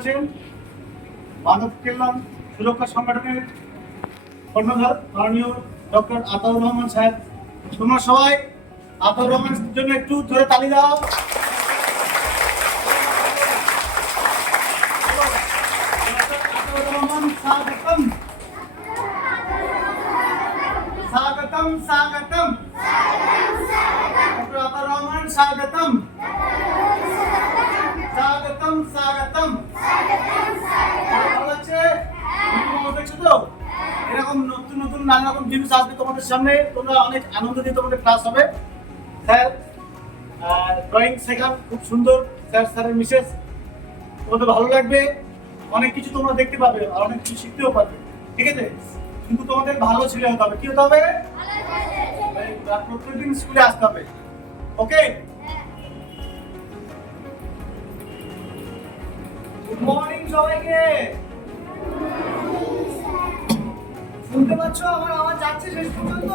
করেছেন মানব কল্যাণ সুরক্ষা সংগঠনের কর্ণধার মাননীয় ডক্টর আতাউর রহমান সাহেব। তোমরা সবাই আতাউর রহমানের জন্য একটু জোরে তালি দাও। আতাউর রহমান স্বাগতম স্বাগতম স্বাগতম। ডক্টর আতাউর রহমান স্বাগতম স্বাগতম স্বাগতম। ভালো লাগছে? দেখছো তো এরকম নতুন নতুন নানা রকম জিনিস আসবে তোমাদের সামনে, তোমরা অনেক আনন্দ দিয়ে তোমাদের ক্লাস হবে। স্যার ড্রয়িং শেখান খুব সুন্দর, স্যারের মিসেস, তোমাদের ভালো লাগবে, অনেক কিছু তোমরা দেখতে পাবে আর অনেক কিছু শিখতেও পারবে, ঠিক আছে? কিন্তু তোমাদের ভালো ছেলে হতে হবে। কি হতে হবে? প্রত্যেকদিন স্কুলে আসতে হবে, ওকে? গুড মর্নিং সবাইকে। শুনতে পাচ্ছ আমার আওয়াজ যাচ্ছে শেষ পর্যন্ত?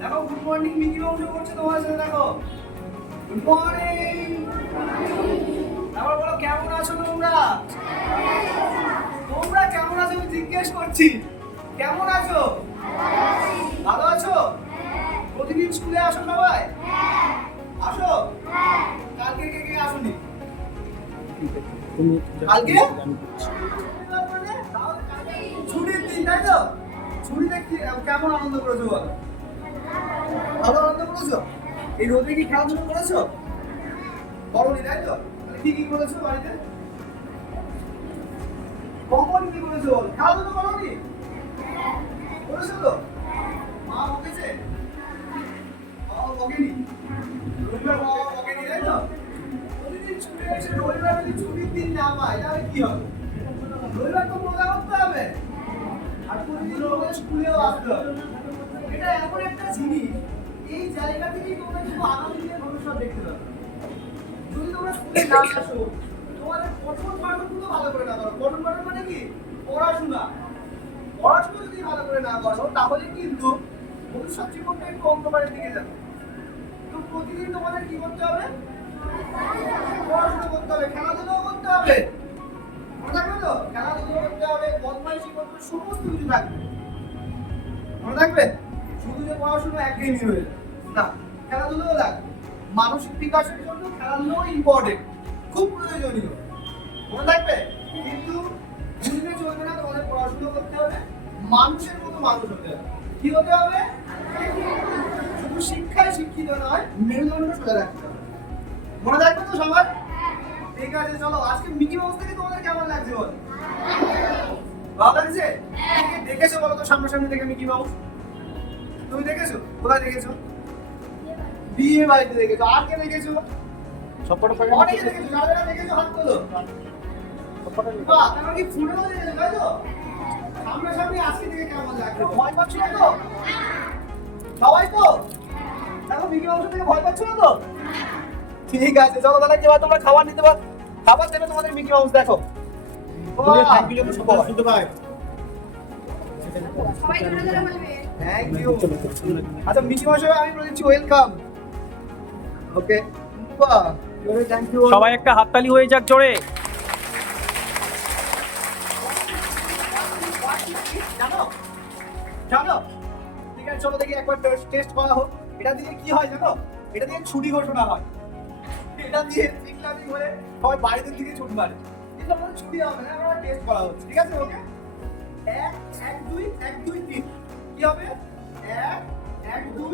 দেখো গুড মর্নিং মিকি মাউস করছে তোমার সাথে, দেখো গুড মর্নিং। আবার বলো কেমন আছো তোমরা? তোমরা কেমন আছো আমি জিজ্ঞেস করছি। কেমন আছো? ভালো আছো? প্রতিদিন স্কুলে আসো সবাই? আসো? কালকে কে কে আসোনি? কালকে ছুটির দিন, তাই তো? ছুটিতে কেমন আনন্দ করেছো বলো? ভালো আনন্দ করেছো? এই রোদে কি খেলাধুলো করেছো? করোনি, তাই তো? কি কি করেছো বাড়িতে? কখন কি করেছো? খেলাধুলো করোনি? করেছো তো? মা বকেছে? বাবা বকেনি? রবিবার বাবা বকেনি, তাই তো? প্রতিদিন ছুটি এসে রবিবার যদি ছুটির দিন না পাই তাহলে কি হবে? রবিবার তো মজা করতে হবে আর প্রতিদিন তোমাদের স্কুলেও আসতে হবে। এটা এমন একটা জিনিস, এই জায়গা থেকেই তোমরা কিন্তু আনন্দের ভবিষ্যৎ দেখতে পাবে। যদি তোমরা স্কুলে না আসো, তোমাদের পঠন পাঠনগুলো ভালো করে না করো। পঠন পাঠন মানে কি? পড়াশোনা। পড়াশোনা যদি ভালো করে না করো তাহলে কিন্তু ভবিষ্যৎ জীবনটা একটু অন্ধকারের দিকে যাবে। তো প্রতিদিন তোমাদের কি করতে হবে? পড়াশোনা করতে হবে, খেলাধুলাও করতে হবে। মনে থাকবে তো? খেলাধুলা করতে হবে, বদমাইশি করতে হবে, সমস্ত কিছু থাকবে। মনে থাকবে? শুধু যে পড়াশোনা একঘেয়েমি হয়ে যাবে না, খেলাধুলাও লাগবে। মানসিক বিকাশের জন্য খেলাধুলাও ইম্পর্টেন্ট, খুব প্রয়োজনীয়। মনে থাকবে? কিন্তু ভুললে চলবে না, তোমাদের পড়াশোনা করতে হবে, মানুষের মতো মানুষ হতে হবে। কি হতে হবে? শুধু শিক্ষায় শিক্ষিত নয়, মেরুদণ্ড সোজা রাখতে হবে। মনে থাকবে তো সবার? ঠিক আছে, চলো আজকে মিকি মাউস থেকে তোমাদের কেমন লাগছে বল? ভালো লাগছে? দেখেছো বলো তো সামনাসামনি থেকে মিকি মাউস? তুমি দেখেছো? কোথায় দেখেছো? বিয়ে বাড়িতে দেখেছো। আর কে দেখেছো? সবকটা পারে অনেকে দেখেছো। যারা দেখেছো হাত তোলো। সবকটা বাহ, তাহলে কি ফুটেও দেখেছো, তাই তো? সামনাসামনি আজকে থেকে কেমন লাগছে? ভয় পাচ্ছ না তো? সবাই তো? দেখো মিকি মাউস থেকে ভয় পাচ্ছ না তো? ঠিক আছে, চলো তাহলে কি তোমরা খাবার নিতে পারো। খাবার দেবে তোমাদের মিকি মাউস, দেখো। থ্যাংক ইউ জন্য সবাই শুনতে পাই। সবাই জোরে জোরে বলবে। Thank you. আচ্ছা মিকি মাউস আমি বলছি ওয়েলকাম। ওকে বাহ, জোরে থ্যাংক ইউ। সবাই একটা হাততালি হয়ে যাক জোরে। জানো জানো ঠিক আছে, চলো দেখি একবার টেস্ট করা হোক। এটা দিয়ে কি হয় জানো? এটা দিয়ে ছুটি ঘোষণা হয়। এটা দিয়ে ইংলামি হয়ে সবাই বাড়িতে থেকে ছুটি মারে, কিন্তু আমাদের ছুটি হবে না, আমরা টেস্ট করা হচ্ছে। ঠিক আছে, ওকে? 1 1 2 1 2 3 কি হবে? 1 1 2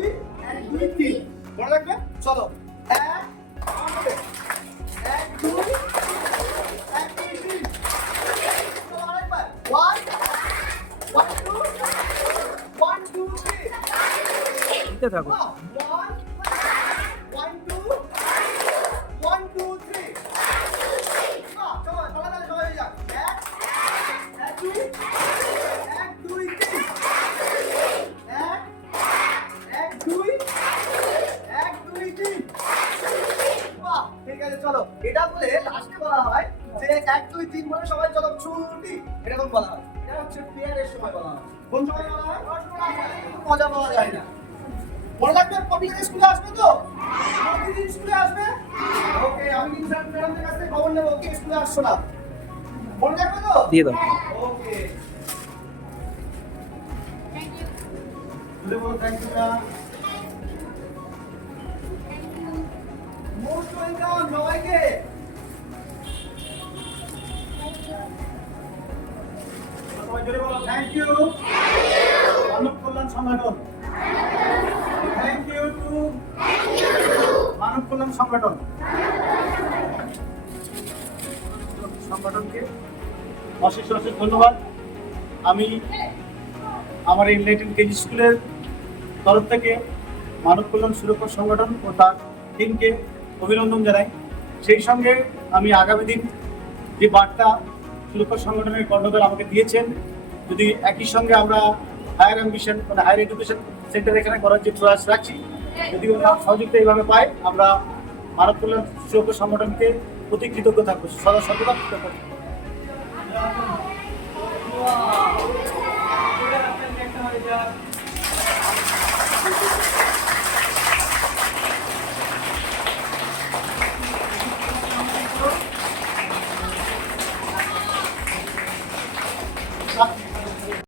1 2 3 মনে রাখবে? চলো 1 1 2 1 2 3 চলো আরেকবার 1 1 2 1 2 3 দিতে থাকো। 1 1 2 1 2 3 চলো তাহলে সবাই যাক। 1 2 1 2 3 1 1 2 1 2 3 বাহ, ঠিক আছে চলো। এটা বলে লাস্টে বলা হয় যে 1 2 3 বলে সবাই চলো ছুটি, এরকম বলা হয়। এটা হচ্ছে প্রেয়ারের সময় বলা হয়। কোন সময় বলা হয়? মজা পাওয়া যায় না। মনে রাখবে প্রতিদিন স্কুলে আসবে তো? প্রতিদিন স্কুলে আসবে? ওকে, আমি কিন্তু স্যার ম্যাডামদের কাছ থেকে খবর নেবো কে স্কুলে আসছো না। মনে রাখবে তো? দিয়ে দাও। ওকে। বলে বলো থ্যাংক ইউ না। মোস্ট ওয়েলকাম সবাইকে। সবাই জোরে বলো থ্যাংক ইউ। মানব কল্যাণ সংগঠন। থ্যাংক ইউ টু মানব কল্যাণ সংগঠন। সংগঠনকে অশেষ অশেষ ধন্যবাদ। আমি আমার এই লিটল কেজি স্কুলের তরফ থেকে মানব কল্যাণ সুরক্ষা সংগঠন ও তার টিমকে অভিনন্দন জানাই। সেই সঙ্গে আমি আগামী দিন যে বার্তা সুরক্ষা সংগঠনের কর্ণধার আমাকে দিয়েছেন, যদি একই সঙ্গে আমরা হায়ার অ্যাম্বিশন মানে হায়ার এডুকেশন সেন্টার এখানে করার যে প্রয়াস রাখছি, যদি ওরা সহযোগিতা এইভাবে পায়, আমরা মানব কল্যাণ সুরক্ষা সংগঠনকে প্রতি কৃতজ্ঞ থাকবো, সদা সর্বদা কৃতজ্ঞ থাকবো।